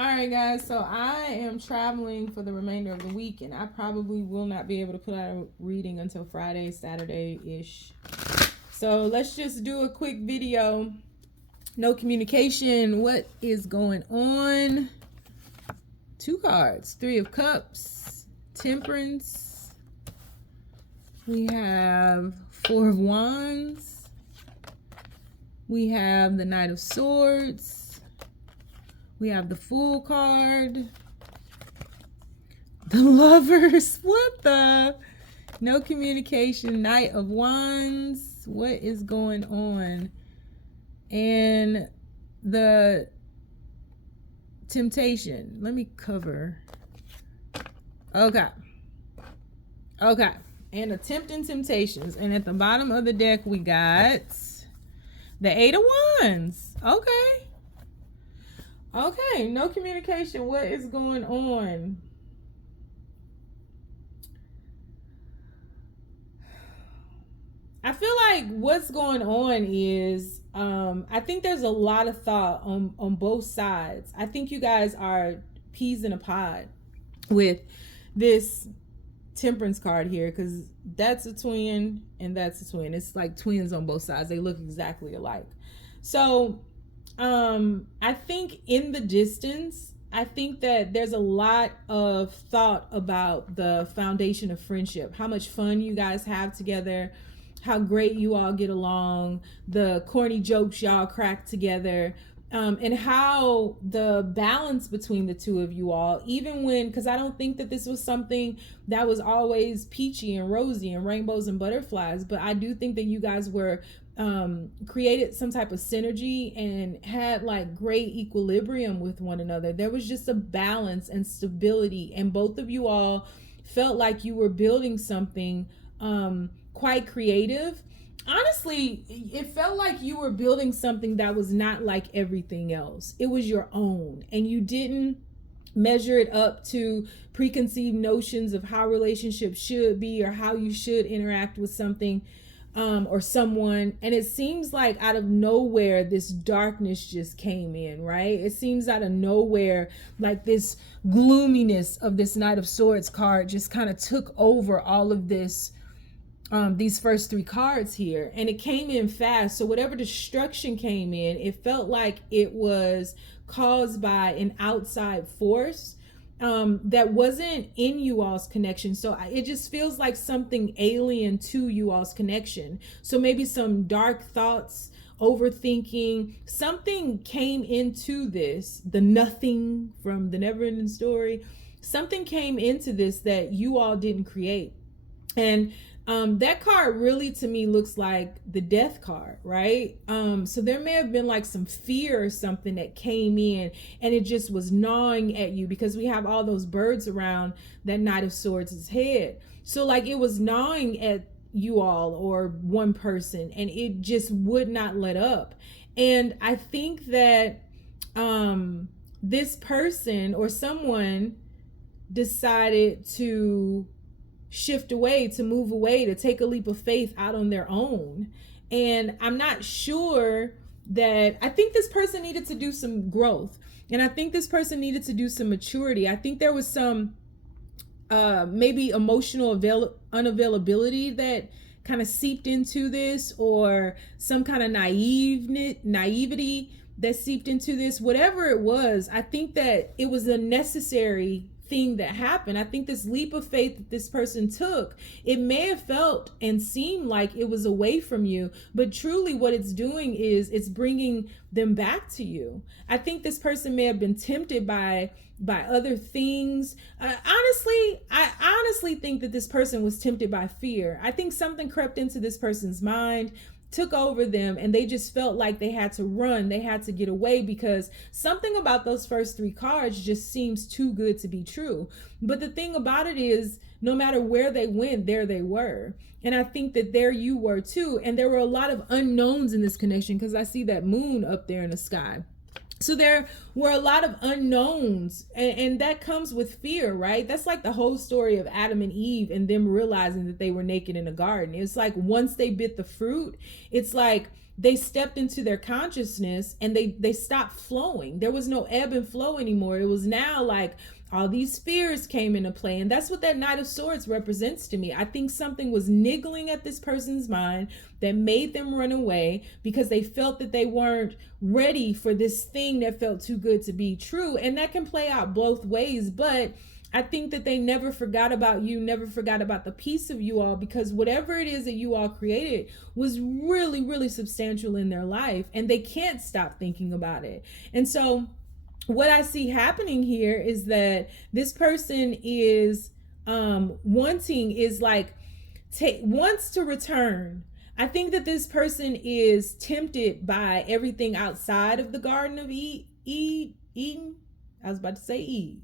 All right, guys. So I am traveling for the remainder of the week, and I probably will not be able to put out a reading until Friday, Saturday ish. So let's just do a quick video. No communication. What is going on? Two cards. Three of Cups. Temperance. We have Four of Wands. We have the Knight of Swords. We have the Fool card. The Lovers. What the? No communication. Knight of Wands. What is going on? And the Temptation. Let me cover. Okay. Okay. And Attempting Temptations. And at the bottom of the deck, we got the Eight of Wands. Okay. Okay. No communication. What is going on? I feel like what's going on is I think there's a lot of thought on both sides. I think you guys are peas in a pod with this Temperance card here, because that's a twin and that's a twin. It's like twins on both sides. They look exactly alike. So I think in the distance, I think that there's a lot of thought about the foundation of friendship, how much fun you guys have together, how great you all get along, the corny jokes y'all crack together, and how the balance between the two of you all, even when, because I don't think that this was something that was always peachy and rosy and rainbows and butterflies, but I do think that you guys were created some type of synergy and had like great equilibrium with one another. There was just a balance and stability, and both of you all felt like you were building something quite creative. Honestly, it felt like you were building something that was not like everything else. It was your own, and you didn't measure it up to preconceived notions of how relationships should be or how you should interact with something or someone. And it seems like out of nowhere this darkness just came in, right? It seems out of nowhere like this gloominess of this Knight of Swords card just kind of took over all of this, these first three cards here, and it came in fast. So whatever destruction came in, it felt like it was caused by an outside force that wasn't in you all's connection. So it just feels like something alien to you all's connection. So maybe some dark thoughts, overthinking, something came into this, the nothing from the never ending story, something came into this that you all didn't create. And that card really to me looks like the Death card, right? So there may have been like some fear or something that came in and it just was gnawing at you, because we have all those birds around that Knight of Swords' head. So like it was gnawing at you all or one person, and it just would not let up. And I think that this person or someone decided to shift away, to move away, to take a leap of faith out on their own. And I'm not sure that, I think this person needed to do some growth, and I think this person needed to do some maturity. I think there was some maybe emotional unavailability that kind of seeped into this, or some kind of naivety that seeped into this. Whatever it was, I think that it was a necessary thing that happened. I think this leap of faith that this person took, it may have felt and seemed like it was away from you, but truly what it's doing is it's bringing them back to you. I think this person may have been tempted by other things. I honestly think that this person was tempted by fear. I think something crept into this person's mind, took over them, and they just felt like they had to run, they had to get away, because something about those first three cards just seems too good to be true. But the thing about it is, no matter where they went, there they were. And I think that there you were too. And there were a lot of unknowns in this connection, because I see that moon up there in the sky. So there were a lot of unknowns, and that comes with fear, right? That's like the whole story of Adam and Eve and them realizing that they were naked in the garden. It's like once they bit the fruit, it's like they stepped into their consciousness and they stopped flowing. There was no ebb and flow anymore. It was now like all these fears came into play. And that's what that Knight of Swords represents to me. I think something was niggling at this person's mind that made them run away because they felt that they weren't ready for this thing that felt too good to be true. And that can play out both ways. But I think that they never forgot about you, never forgot about the piece of you all, because whatever it is that you all created was really, really substantial in their life, and they can't stop thinking about it. And so what I see happening here is that this person is wants to return. I think that this person is tempted by everything outside of the Garden of Eden. I was about to say Eve.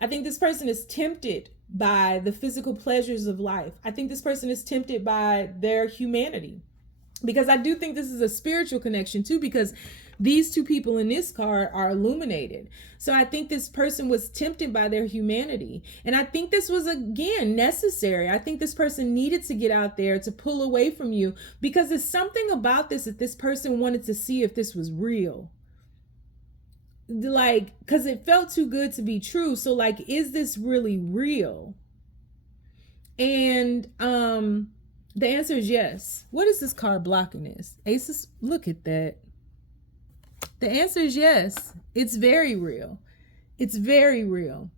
I think this person is tempted by the physical pleasures of life. I think this person is tempted by their humanity, because I do think this is a spiritual connection too, because these two people in this card are illuminated. So I think this person was tempted by their humanity. And I think this was, again, necessary. I think this person needed to get out there to pull away from you, because there's something about this that this person wanted to see if this was real. Like, because it felt too good to be true. So like, is this really real? And the answer is yes. What is this card blocking this? Aces, look at that. The answer is yes. It's very real. It's very real.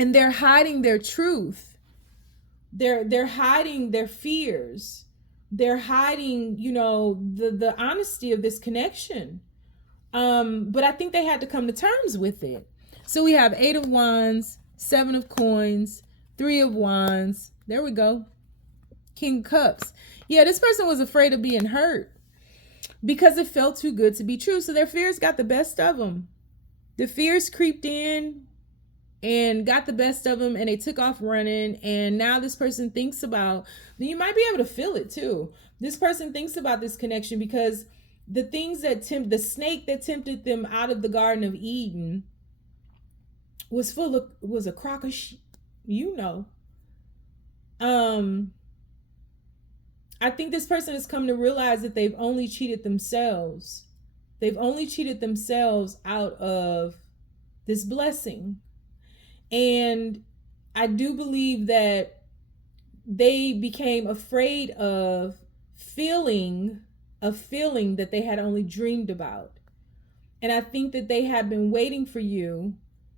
And they're hiding their truth. They're hiding their fears. They're hiding, the honesty of this connection. But I think they had to come to terms with it. So we have 8 of Wands, 7 of Coins, 3 of Wands. There we go. King of Cups. Yeah, this person was afraid of being hurt because it felt too good to be true. So their fears got the best of them. The fears creeped in and got the best of them, and they took off running. And now this person thinks about, you might be able to feel it too. This person thinks about this connection because the things that the snake that tempted them out of the Garden of Eden was a crock of I think this person has come to realize that they've only cheated themselves. They've only cheated themselves out of this blessing. And I do believe that they became afraid of feeling a feeling that they had only dreamed about. And I think that they had been waiting for you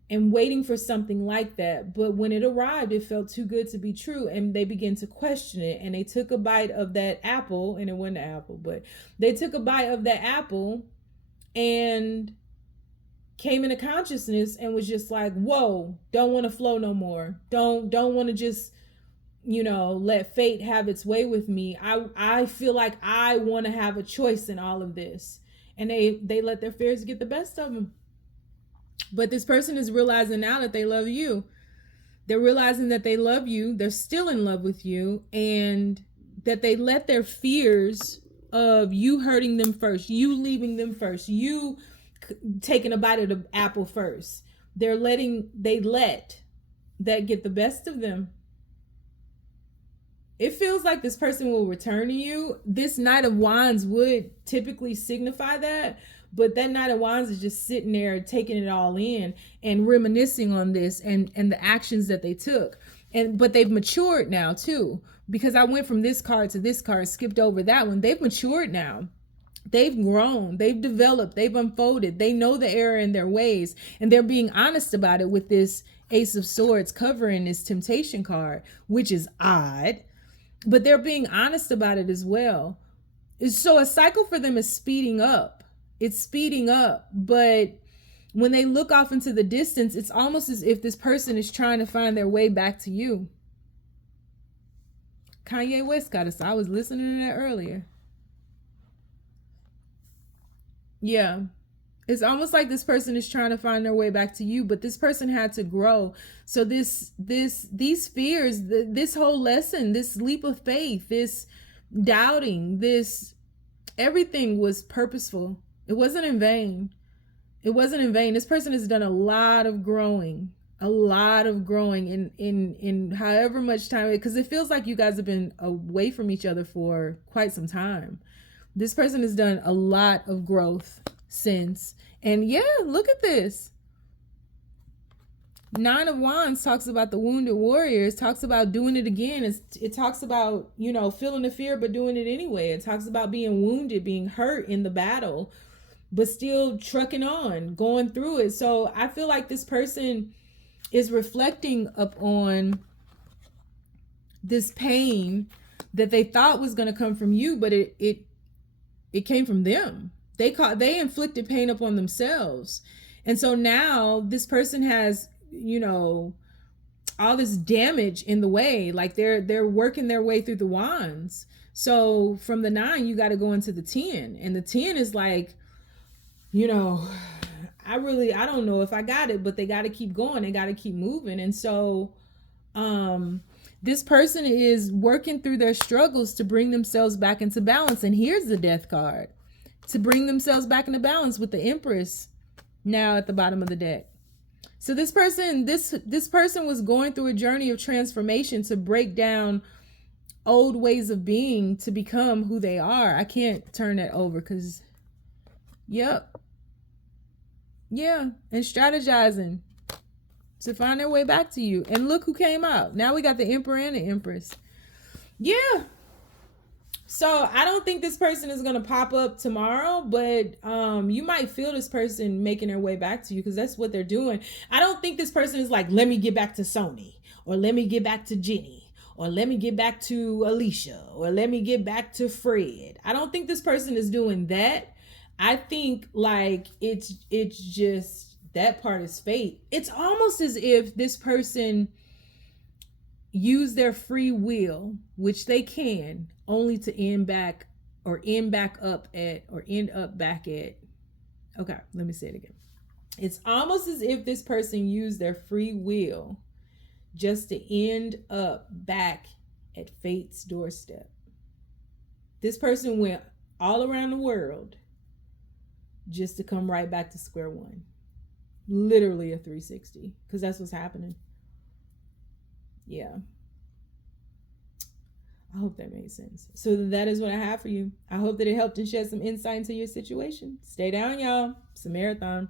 and waiting for something like that. But when it arrived, it felt too good to be true. And they began to question it. And they took a bite of that apple, and it wasn't an apple, but they took a bite of that apple and came into consciousness and was just like, whoa, don't want to flow no more. Don't want to just, let fate have its way with me. I feel like I want to have a choice in all of this. And they let their fears get the best of them. But this person is realizing now that they love you. They're realizing that they love you. They're still in love with you. And that they let their fears of you hurting them first, you leaving them first, you taking a bite of the apple first. They let that get the best of them. It feels like this person will return to you. This Knight of Wands would typically signify that. But that Knight of Wands is just sitting there taking it all in and reminiscing on this and the actions that they took. But they've matured now too, because I went from this card to this card, skipped over that one. They've matured now. They've grown, they've developed, they've unfolded. They know the error in their ways, and they're being honest about it with this Ace of Swords covering this Temptation card, which is odd, but they're being honest about it as well. So a cycle for them is speeding up. It's speeding up, but when they look off into the distance, it's almost as if this person is trying to find their way back to you. Kanye West got us. I was listening to that earlier. Yeah. It's almost like this person is trying to find their way back to you, but this person had to grow. So these fears, this whole lesson, this leap of faith, this doubting, this everything was purposeful. It wasn't in vain. It wasn't in vain. This person has done a lot of growing in however much time, because it feels like you guys have been away from each other for quite some time. This person has done a lot of growth since. And yeah, look at this. Nine of Wands talks about the wounded warriors, talks about doing it again. It talks about, you know, feeling the fear but doing it anyway. It talks about being wounded, being hurt in the battle, but still trucking on, going through it. So I feel like this person is reflecting upon this pain that they thought was going to come from you, but it came from them. They inflicted pain upon themselves. And so now this person has, you know, all this damage in the way. Like they're working their way through the wands. So from the 9, you got to go into the 10. And the 10 is like, you know, I don't know if I got it, but they got to keep going. They got to keep moving. And so this person is working through their struggles to bring themselves back into balance. And here's the Death card, to bring themselves back into balance with the Empress now at the bottom of the deck. So this person was going through a journey of transformation to break down old ways of being to become who they are. I can't turn that over because, yep. Yeah, and strategizing to find their way back to you. And look who came out. Now we got the Emperor and the Empress. Yeah. So I don't think this person is going to pop up tomorrow, but you might feel this person making their way back to you because that's what they're doing. I don't think this person is like, let me get back to Sony, or let me get back to Jenny, or let me get back to Alicia, or let me get back to Fred. I don't think this person is doing that. I think like it's just that part is fate. It's almost as if this person used their free will, which they can, only to end back up at, or end up back at. Okay, let me say it again. It's almost as if this person used their free will just to end up back at fate's doorstep. This person went all around the world just to come right back to square one. Literally a 360, because that's what's happening. Yeah. I hope that made sense. So that is what I have for you. I hope that it helped and shed some insight into your situation. Stay down, y'all. It's a marathon.